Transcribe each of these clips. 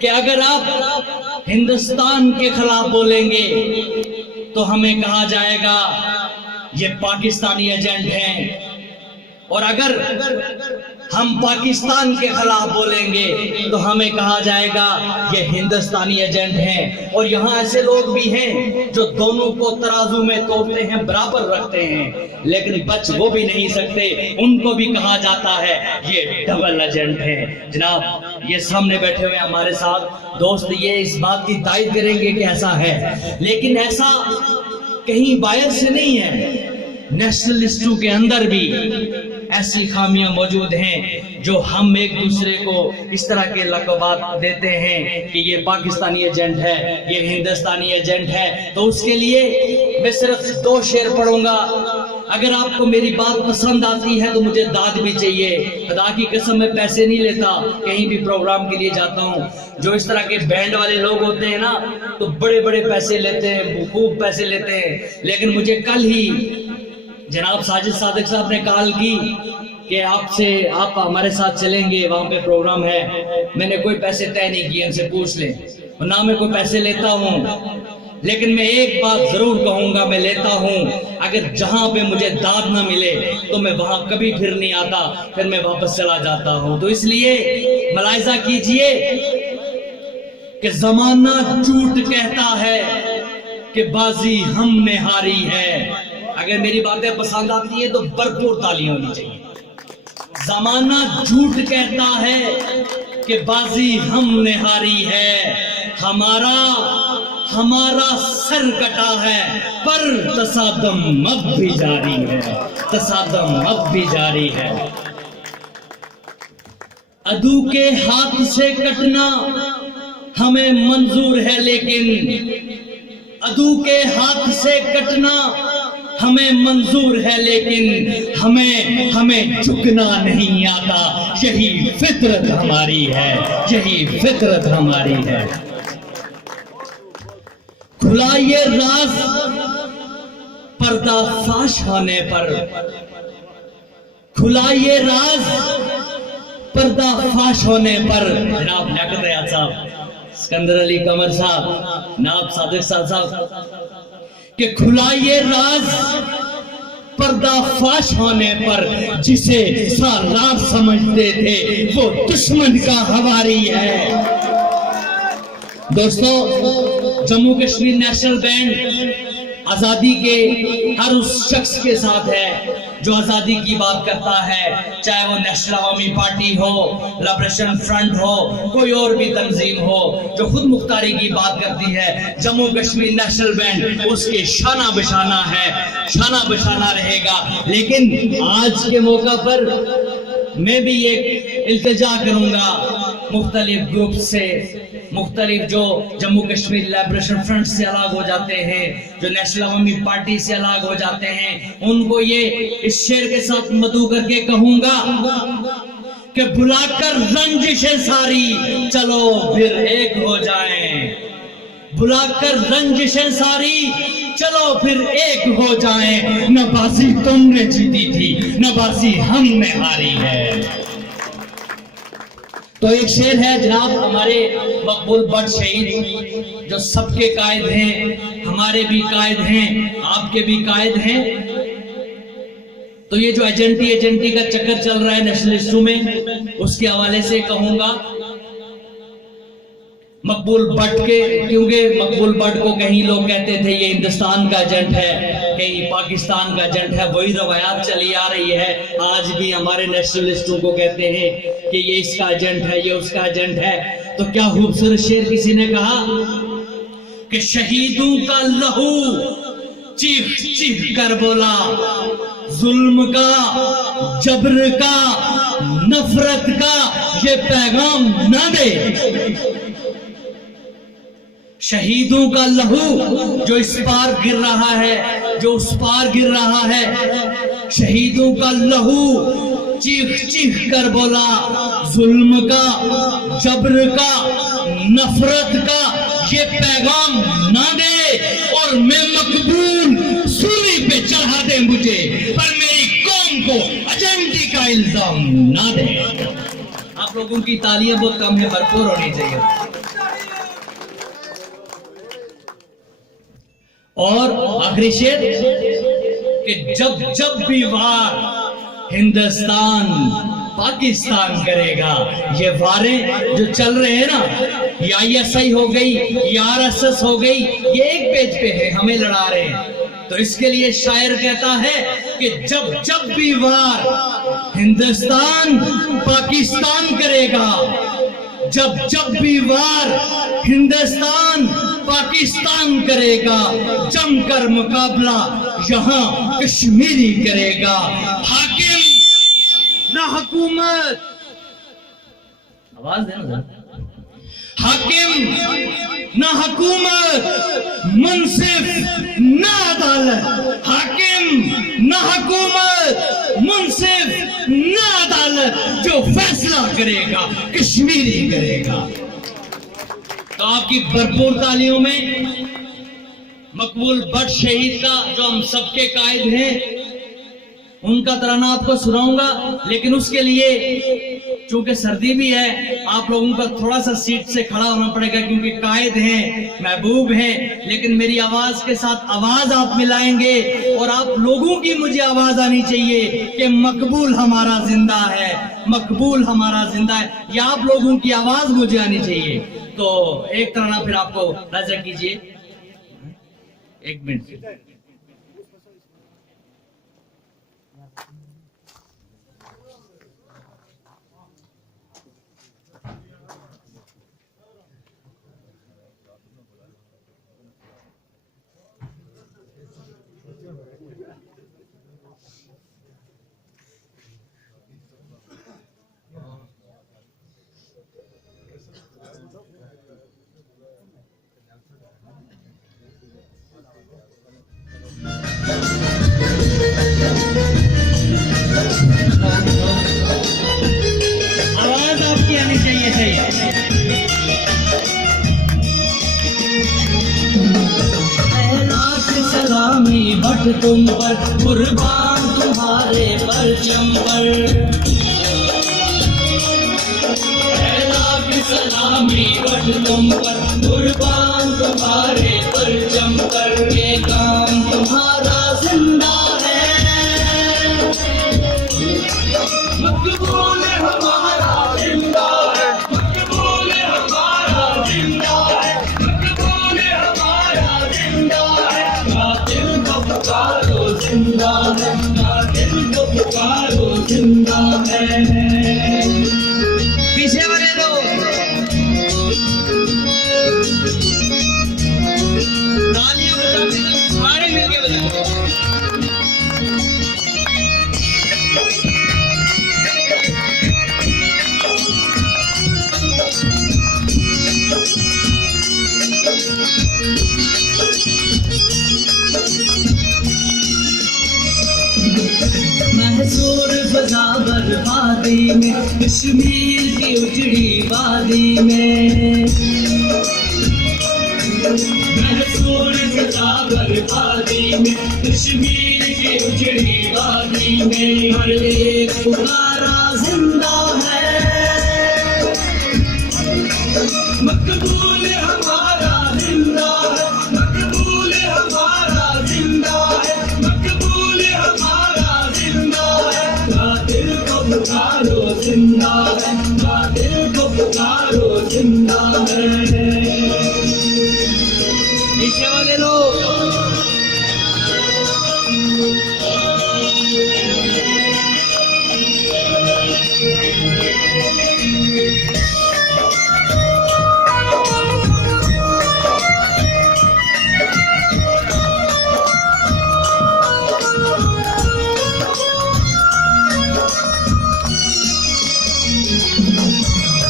कि अगर आप हिंदुस्तान के खिलाफ बोलेंगे तो हमें कहा जाएगा ये पाकिस्तानी एजेंट हैं, और अगर हम पाकिस्तान के खिलाफ बोलेंगे तो हमें कहा जाएगा ये हिंदुस्तानी एजेंट हैं। और यहाँ ऐसे लोग भी हैं जो दोनों को तराजू में तोड़ते हैं, बराबर रखते हैं, लेकिन बच वो भी नहीं सकते, उनको भी कहा जाता है ये डबल एजेंट है। जनाब ये सामने बैठे हुए हमारे साथ दोस्त ये इस बात की तायद करेंगे कि ऐसा है, लेकिन ऐसा कहीं बाहर से नहीं है। नेशनलिस्टों के अंदर भी ऐसी खामियां मौजूद हैं जो हम एक दूसरे को इस तरह के लक़बात देते हैं कि ये पाकिस्तानी एजेंट है, ये हिंदुस्तानी एजेंट है। तो उसके लिए मैं सिर्फ 2 शेर पढ़ूंगा। अगर आपको मेरी बात पसंद आती है तो मुझे दाद भी चाहिए। खुदा की कसम मैं पैसे नहीं लेता, कहीं भी प्रोग्राम के लिए जाता हूँ। जो इस तरह के बैंड वाले लोग होते हैं ना, तो बड़े बड़े पैसे लेते हैं, खूब पैसे लेते हैं। लेकिन मुझे कल ही जनाब साजिद सादिक साहब ने कॉल की कि आप हमारे साथ चलेंगे, वहां पे प्रोग्राम है। मैंने कोई पैसे तय नहीं किए, उनसे पूछ लें, और ना मैं कोई पैसे लेता हूँ, लेकिन मैं एक बात जरूर कहूंगा, मैं लेता हूँ। अगर जहां पे मुझे दाद ना मिले तो मैं वहां कभी फिर नहीं आता, फिर मैं वापस चला जाता हूं। तो इसलिए मुलाहिजा कीजिए कि जमाना झूठ कहता है कि बाजी हमने हारी है। अगर मेरी बातें पसंद आती है तो भरपूर तालियां होनी चाहिए। जमाना झूठ कहता है कि बाजी हमने हारी है, हमारा सर कटा है, पर तसादम अब भी जारी है, तसादम अब भी जारी है। अदू के हाथ से कटना हमें मंजूर है, लेकिन अदू के हाथ से कटना हमें मंजूर है, लेकिन हमें झुकना नहीं आता। यही फितरत हमारी है, यही फितरत हमारी है। खुला ये राज पर्दाफाश होने पर, खुला ये राज पर्दाफाश होने पर, जनाब लियाकत अयाज साहब, सिकंदर अली कमर साहब, नाब सादिक साहब कि खुला ये राज पर्दाफाश होने पर, जिसे सालार समझते थे वो दुश्मन का हवारी है। दोस्तों, जम्मू कश्मीर नेशनल बैंड आजादी के हर उस शख्स के साथ है जो आजादी की बात करता है, चाहे वो नेशनल अवामी पार्टी हो, लिबरेशन फ्रंट हो, कोई और भी तंजीम हो जो खुद मुख्तारी की बात करती है। जम्मू कश्मीर नेशनल बैंड उसके शाना बशाना है, शाना बशाना रहेगा। लेकिन आज के मौका पर मैं भी एक इल्तिजा करूंगा मुख्तलिफ ग्रुप से, मुख्तलिफ जो जम्मू कश्मीर लिबरेशन फ्रंट से अलग हो जाते हैं, जो नेशनल अवामी पार्टी से अलग हो जाते हैं, उनको ये इस शेर के साथ मदू करके कहूंगा कि भुलाकर रंजिशें सारी चलो फिर एक हो जाएं, भुलाकर रंजिशें सारी चलो फिर एक हो जाएं। न बाजी तुमने जीती थी, न बाजी हमने हारी है। तो एक शेर है जनाब हमारे मकबूल भट्ट शहीद, जो सबके कायद हैं, हमारे भी कायद हैं, आपके भी कायद हैं। तो ये जो एजेंटी का चक्कर चल रहा है नेशनलिस्टों में, उसके हवाले से कहूंगा मकबूल भट्ट के, क्योंकि मकबूल भट्ट को कहीं लोग कहते थे ये हिंदुस्तान का एजेंट है, कहीं पाकिस्तान का एजेंट है, वही रवायात चली आ रही है। आज भी हमारे नेशनलिस्टों को कहते हैं कि ये इसका एजेंट है, ये उसका एजेंट है। तो क्या खूबसूरत शेर किसी ने कहा कि शहीदों का लहू चीख चीख कर बोला, जुल्म का, जबर का, नफरत का ये पैगाम ना दे। शहीदों का लहू जो इस पार गिर रहा है, जो उस पार गिर रहा है, शहीदों का लहू चीख चीख कर बोला, जुल्म का, जबर का, नफरत का ये पैगाम ना दे। और मैं मकबूल सूली पे चढ़ा दे मुझे, पर मेरी कौम को एजेंटी का इल्जाम ना दे। आप लोगों की तालियां बहुत कम है, भरपूर होनी चाहिए। और आखिरी शेर कि जब जब भी वार हिंदुस्तान पाकिस्तान करेगा, ये वारे जो चल रहे हैं ना, ये ISI हो गई, ये RSS हो गई, ये एक पेज पे है, हमें लड़ा रहे हैं। तो इसके लिए शायर कहता है कि जब जब भी वार हिंदुस्तान पाकिस्तान करेगा, जब जब भी वार हिंदुस्तान पाकिस्तान करेगा, जमकर मुकाबला यहां कश्मीरी करेगा। हाकिम ना हुकूमत, आवाज देना, हाकिम ना हुकूमत, मुंसिफ ना अदालत, हाकिम ना हुकूमत, मुंसिफ ना अदालत, जो फैसला करेगा कश्मीरी करेगा। तो आपकी भरपूर तालियों में मकबूल भट्ट शहीद का, जो हम सबके कायद हैं, उनका तराना आपको सुनाऊंगा। लेकिन उसके लिए चूंकि सर्दी भी है, आप लोगों का थोड़ा सा सीट से खड़ा होना पड़ेगा, क्योंकि कायद हैं, महबूब हैं। लेकिन मेरी आवाज के साथ आवाज आप मिलाएंगे, और आप लोगों की मुझे आवाज आनी चाहिए कि मकबूल हमारा जिंदा है, मकबूल हमारा जिंदा है। या आप लोगों की आवाज मुझे आनी चाहिए। तो एक तराना फिर आपको राजा कीजिए, 1 मिनट। आवाज आपकी आनी चाहिए, सही। लाख सलामी भट्ट तुम पर, कुर्बान तुम्हारे परचम पर, लाख सलामी भट्ट तुम पर, कुर्बान तुम्हारे परचम पर, ये काम तुम्हारा जिंदा है, मकबूल हमारा जिंदा है, मकबूल हमारा जिंदा है, मकबूल हमारा जिंदा है। कातिल को पुकारो जिंदा है, कातिल को पुकारो जिंदा है। पीछे वाले लोग तालियां बजाते हैं, सारे मिलके बजाओ। महसूर फजा बर्बादी में, कश्मीर की उजड़ी वादी में, महसूर फजा बर्बादी में, कश्मीर की उजड़ी वादी में, हर एक पुकारा जिंदा है, मकबूल हमारा जिंदा है, मकबूल हमारा जिंदा है, मकबूल हमारा जिंदा है। कातिल को पुकारो जिंदा है, कातिल को पुकारो जिंदा है। पीछे वाले लोग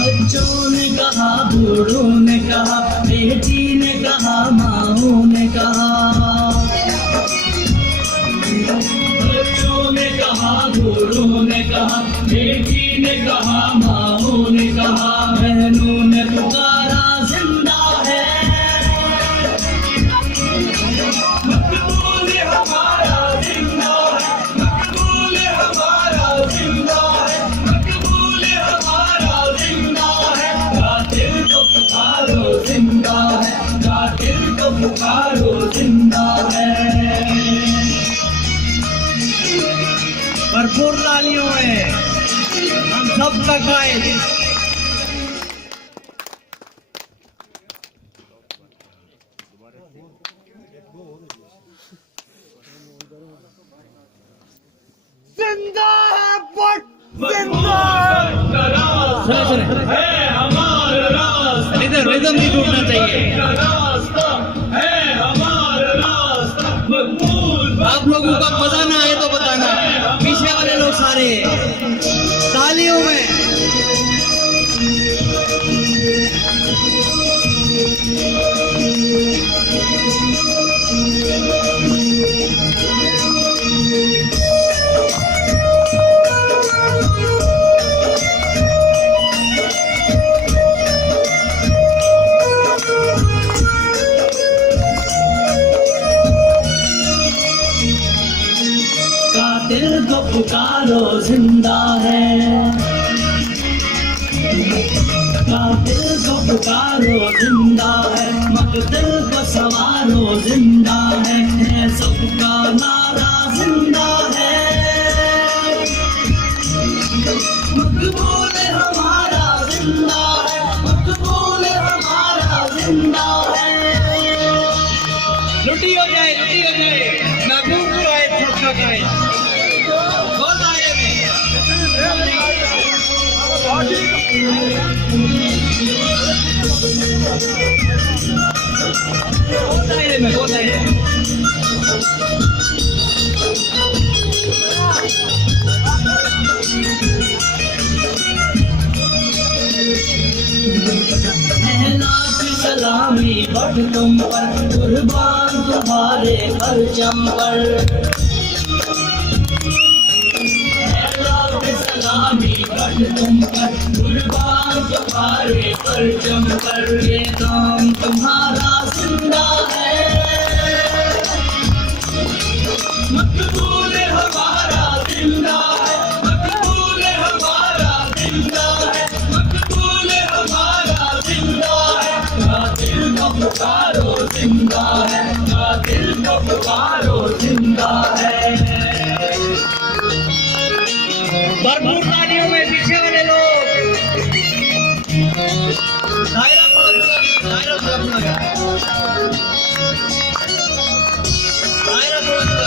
बच्चों ने कहा, बूढ़ों ने कहा, बेटी ने कहा, माओ ने कहा, बच्चों ने कहा, बूढ़ों ने कहा, बेटी ने कहा, माओ ने कहा, बहनों ने पुकारा जिंदा है, मकबूल हमारा जिंदा है, मकबूल हमारा जिंदा है, मकबूल हमारा जिंदा है। कातिल को पुकारो जिंदा में हम सबका कायल। जिंदा है पट, जिंदा है। सुने है हमारा रास्ता, रिदम नहीं टूटना चाहिए। रास्ता है हमारा रास्ता, मकबूल आप लोगों का मजा ना आए तो बताना। पीछे वाले लोग सारे तालियों में। कातिल को पुकारो जिंदा है, कातिल को पुकारो जिंदा है, मकतल को सवारो जिंदा है सबका नारा जिंदा है, मकबूल हमारा जिंदा है, मकबूल हमारा जिंदा है। लुटी हो जाए, लुटी हो जाए। महबूब का है, सबका का है। बहुत दायरे में। बहुत दायरे में, बहुत दायरे में। लाख सलामी बढ़ तुम पर, कुर्बान तुम्हारे परचम पर। लाख सलामी बढ़ तुम पर, कुर्बान तुम्हारे परचम पर। ये काम तुम्हारा जिंदा है, मकबूल हमारा जिंदा है, मकबूल हमारा जिंदा है, मकबूल हमारा जिंदा है। कातिल को पुकारो जिंदा है, कातिल को पुकारो जिंदा है। भरपूर तालियों में पीछे वाले लोग। दायरा दायरा लगा, दायरा लगा।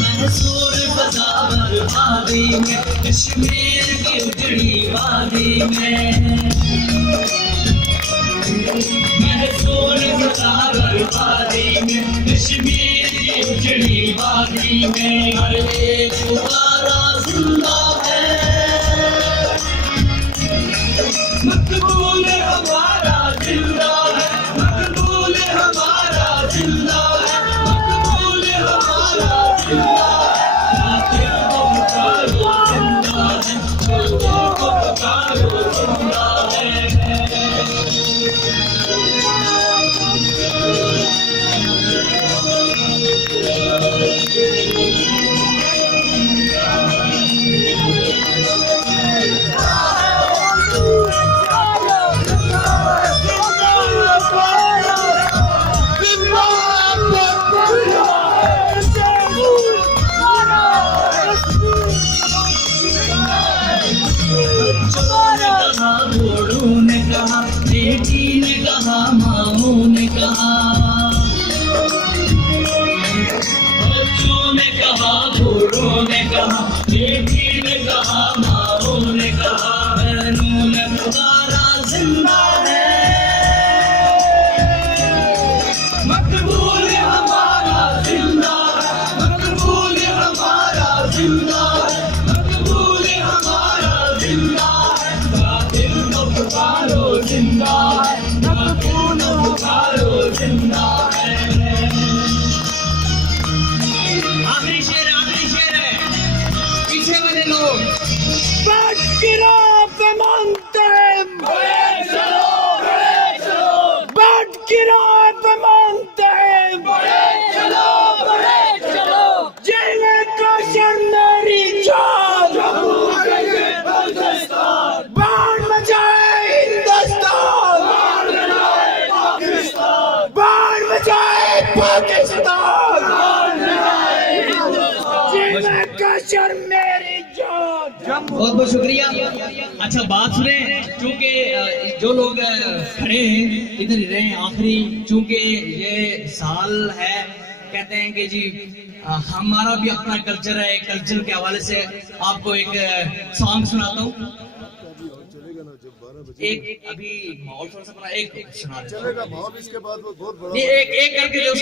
मैसूर बजावर वादी में, कश्मीर की उजड़ी वादी में। मैसूर बजावर वादी में, कश्मीर की उजड़ी वादी में। हर एक पुकारा जिंदा है, मकबूल हमारा जिंदा है, मकबूल हमारा जिंदा है, मकबूल हमारा जिंदा है। कातिल को पुकारो जिंदा है, कातिल को पुकारो जिंदा है। बूढ़ों ने कहा, बेटी ने कहा, मामू ने कहा, बच्चों ने कहा, बूढ़ों ने कहा, बेटी ने कहा, मामू ने कहा, बहनों ने पुकारा जिंदा है, मकबूल हमारा जिंदा है, मकबूल हमारा जिंदा है, मकबूल हमारा जिंदा है। कातिल को पुकारो जिंदा है, मकबूल पुकारो जिंदा है। आखिरी शेर है। पीछे वाले लोग। Badkira Pemantem! चलो Badkira Pemantem! चलो Jene Kashar Nari Chan! Jammu के बलूचिस्तान, पाकिस्तान जीना कशर मेरी जान। बहुत बहुत शुक्रिया। अच्छा बात सुने, चूंकि जो लोग खड़े हैं इधर ही रहे, आखिरी चूंकि ये साल है, कहते हैं कि जी हमारा भी अपना कल्चर है, कल्चर के हवाले से आपको एक सॉन्ग सुनाता हूँ। एक अभी माहौल थोड़ा सा बना, एक सुना चलेगा माहौल, इसके बाद वो बहुत बड़ा एक करके जो